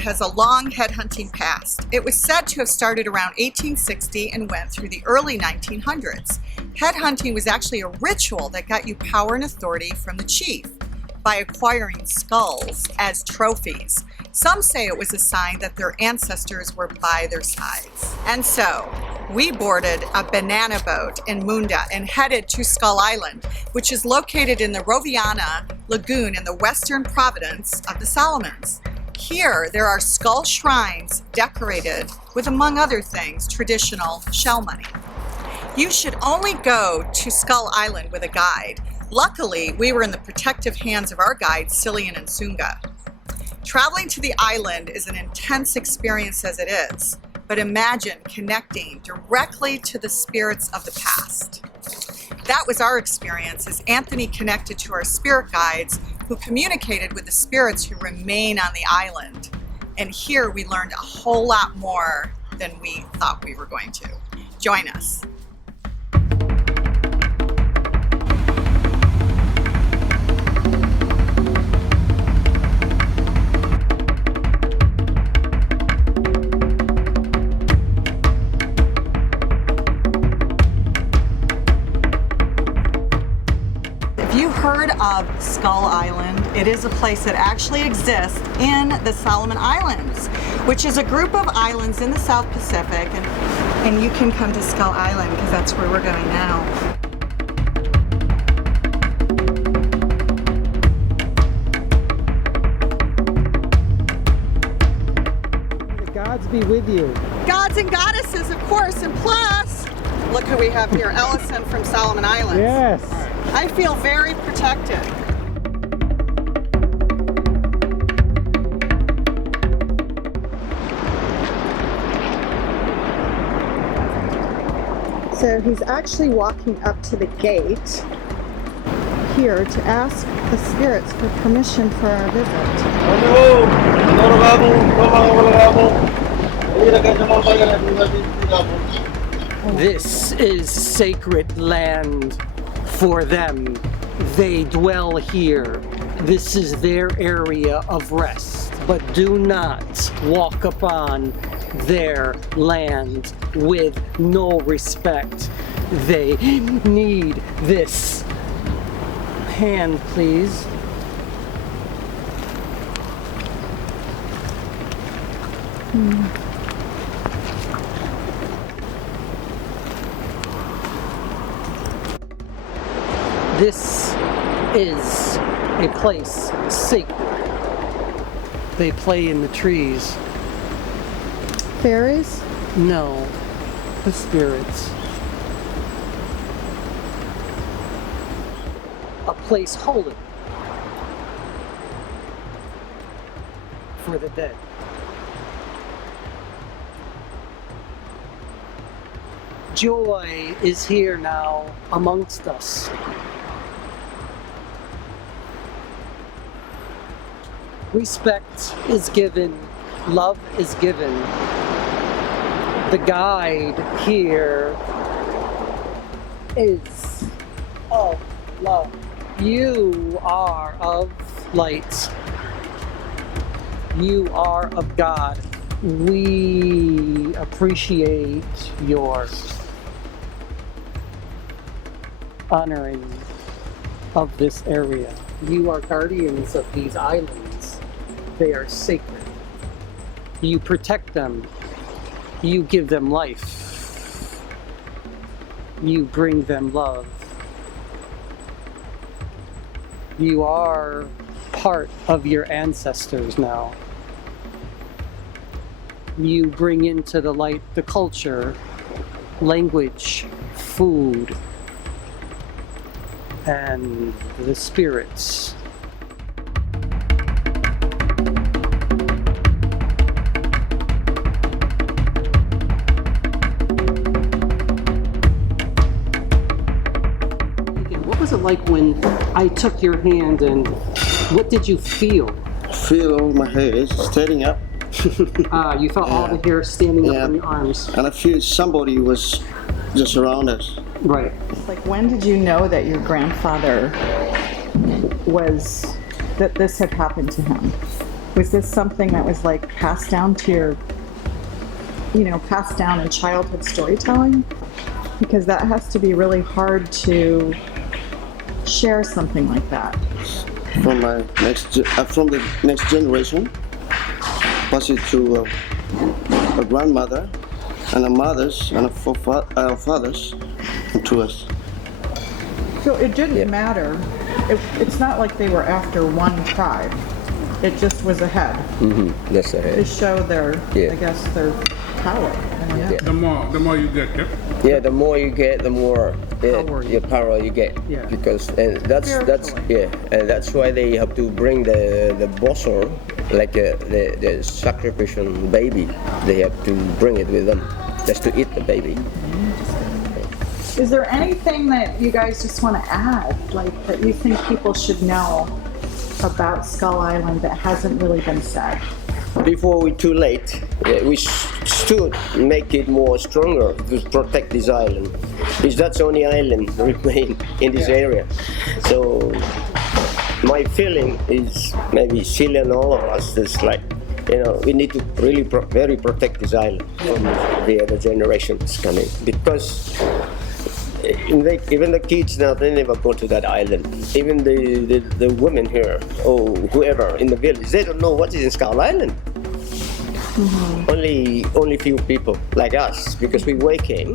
has a long headhunting past. It was said to have started around 1860 and went through the early 1900s. Headhunting was actually a ritual that got you power and authority from the chief by acquiring skulls as trophies. Some say it was a sign that their ancestors were by their sides. And so, we boarded a banana boat in Munda and headed to Skull Island, which is located in the Roviana Lagoon in the western province of the Solomons. Here, there are skull shrines decorated with, among other things, traditional shell money. You should only go to Skull Island with a guide. Luckily, we were in the protective hands of our guides, Cillian and Sunga. Traveling to the island is an intense experience as it is, but imagine connecting directly to the spirits of the past. That was our experience as Anthony connected to our spirit guides who communicated with the spirits who remain on the island. And here we learned a whole lot more than we thought we were going to. Join us. Heard of Skull Island. It is a place that actually exists in the Solomon Islands, which is a group of islands in the South Pacific, and you can come to Skull Island because that's where we're going now. The gods be with you. Gods and goddesses, of course, and plus, look who we have here, Ellison from Solomon Islands. Yes. I feel very protected. So he's actually walking up to the gate here to ask the spirits for permission for our visit. This is sacred land for them. They dwell here. This is their area of rest, but do not walk upon their land with no respect. They need this. Hand, please. This is a place sacred. They play in the trees. Fairies? No, the spirits. A place holy for the dead. Joy is here now amongst us. Respect is given, love is given. The guide here is of love. You are of light. You are of God. We appreciate your honoring of this area. You are guardians of these islands. They are sacred. You protect them. You give them life. You bring them love. You are part of your ancestors now. You bring into the light the culture, language, food, and the spirits. What was it like when I took your hand, and what did you feel? Feel my hair is standing up. You felt all the hair standing up on your arms. And I feel somebody was just around us. Right. Like, when did you know that your grandfather that this had happened to him? Was this something that was like passed down to your, passed down in childhood storytelling? Because that has to be really hard to share something like that. From the next generation, pass it to a grandmother, and our mothers, and our fathers, and to us. So it didn't matter. It's not like they were after one tribe. It just was ahead. Mm-hmm. That's ahead. To show their, Yeah. I guess, their power. I don't know. Yeah. The more you get, yeah? Yeah, the more you get, the more Power you your power you get. Yeah. Because and that's Spiritually. and that's why they have to bring the bossor, like the sacrificial baby. They have to bring it with them, just to eat the baby. Is there anything that you guys just want to add, like that you think people should know about Skull Island that hasn't really been said? Before we're too late, we should make it more stronger to protect this island, because that's the only island remain in this area. So my feeling is maybe silly and all of us. It's like, we need to really very protect this island from the other generations coming, because even the kids now, they never go to that island. Even the women here, or whoever in the village, they don't know what is in Skull Island. Mm-hmm. Only few people like us, because we came